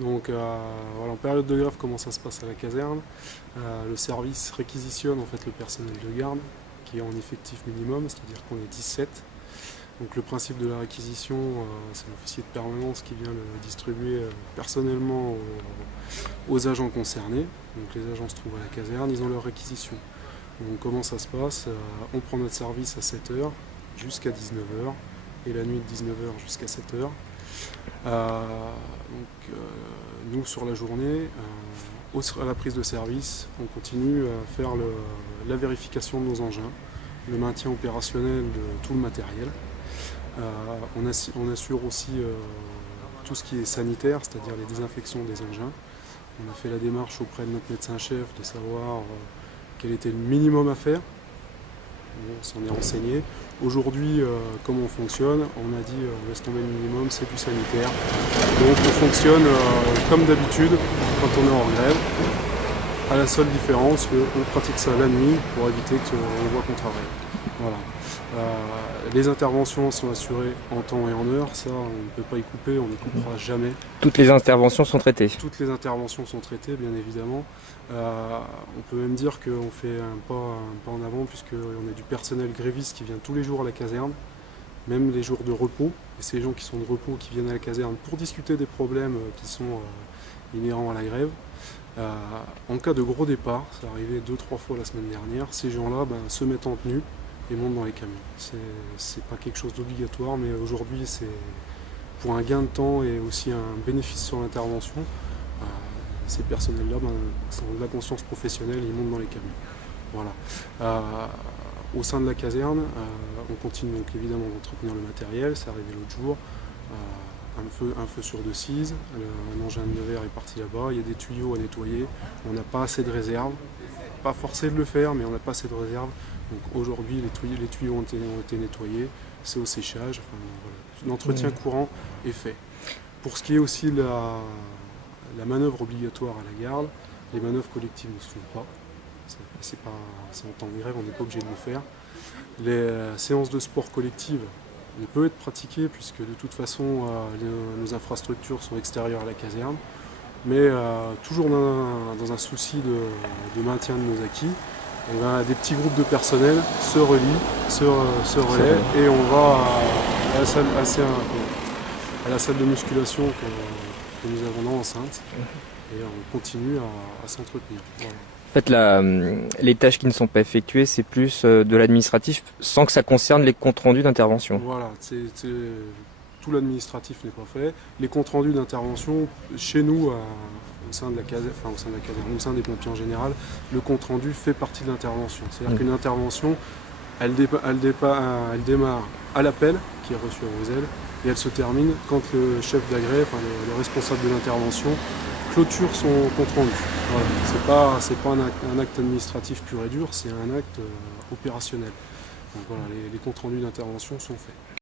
Donc voilà, en période de grève, comment ça se passe à la caserne? Le service réquisitionne en fait le personnel de garde qui est en effectif minimum, c'est-à-dire qu'on est 17. Donc le principe de la réquisition, c'est l'officier de permanence qui vient le distribuer personnellement aux agents concernés. Donc les agents se trouvent à la caserne, ils ont leur réquisition. Donc comment ça se passe? On prend notre service à 7 heures jusqu'à 19 heures et la nuit de 19 heures jusqu'à 7 heures. Nous sur la journée, à la prise de service, on continue à faire la vérification de nos engins, le maintien opérationnel de tout le matériel. On assure aussi tout ce qui est sanitaire, c'est-à-dire les désinfections des engins. On a fait la démarche auprès de notre médecin-chef de savoir quel était le minimum à faire. On s'en est renseigné. Aujourd'hui, comment on fonctionne? On a dit on laisse tomber le minimum, c'est du sanitaire. Donc on fonctionne comme d'habitude quand on est en grève, à la seule différence qu'on pratique ça la nuit pour éviter qu'on voit qu'on travaille. Voilà. Les interventions sont assurées en temps et en heure, ça on ne peut pas y couper, on ne coupera jamais. Toutes les interventions sont traitées. Toutes les interventions sont traitées, bien évidemment. On peut même dire qu'on fait un pas en avant, puisqu'on a du personnel gréviste qui vient tous les jours à la caserne, même les jours de repos. Et c'est les gens qui sont de repos qui viennent à la caserne pour discuter des problèmes qui sont inhérents à la grève. En cas de gros départ, c'est arrivé 2-3 fois la semaine dernière, ces gens-là se mettent en tenue et montent dans les camions. C'est pas quelque chose d'obligatoire, mais aujourd'hui c'est pour un gain de temps et aussi un bénéfice sur l'intervention. Ces personnels-là sont de la conscience professionnelle et ils montent dans les camions. Voilà. Au sein de la caserne, on continue donc évidemment d'entretenir le matériel, c'est arrivé l'autre jour. Un feu sur deux cises, un engin de verre est parti là-bas, il y a des tuyaux à nettoyer, on n'a pas assez de réserve, pas forcé de le faire, mais on n'a pas assez de réserve. Donc aujourd'hui les tuyaux ont été nettoyés, c'est au séchage, voilà. L'entretien courant est fait. Pour ce qui est aussi de la manœuvre obligatoire à la garde, les manœuvres collectives ne se font pas. C'est en temps de grève, on n'est pas obligé de le faire. Les séances de sport collectives ne peuvent être pratiquées puisque de toute façon nos infrastructures sont extérieures à la caserne. Mais toujours dans un souci de maintien de nos acquis, des petits groupes de personnel se relient, se relaient et on va à la salle de musculation que nous avons dans l'enceinte et on continue à s'entretenir. Voilà. En fait, les tâches qui ne sont pas effectuées, c'est plus de l'administratif sans que ça concerne les comptes rendus d'intervention. Voilà, tout l'administratif n'est pas fait. Les comptes rendus d'intervention, chez nous, au sein des pompiers en général, le compte rendu fait partie de l'intervention. C'est-à-dire qu'une intervention, elle démarre à l'appel, qui est reçu à vos ailes, et elle se termine quand le chef d'agrès, le responsable de l'intervention, clôture son compte rendu. Voilà. C'est pas un acte administratif pur et dur, c'est un acte opérationnel. Donc voilà, les comptes rendus d'intervention sont faits.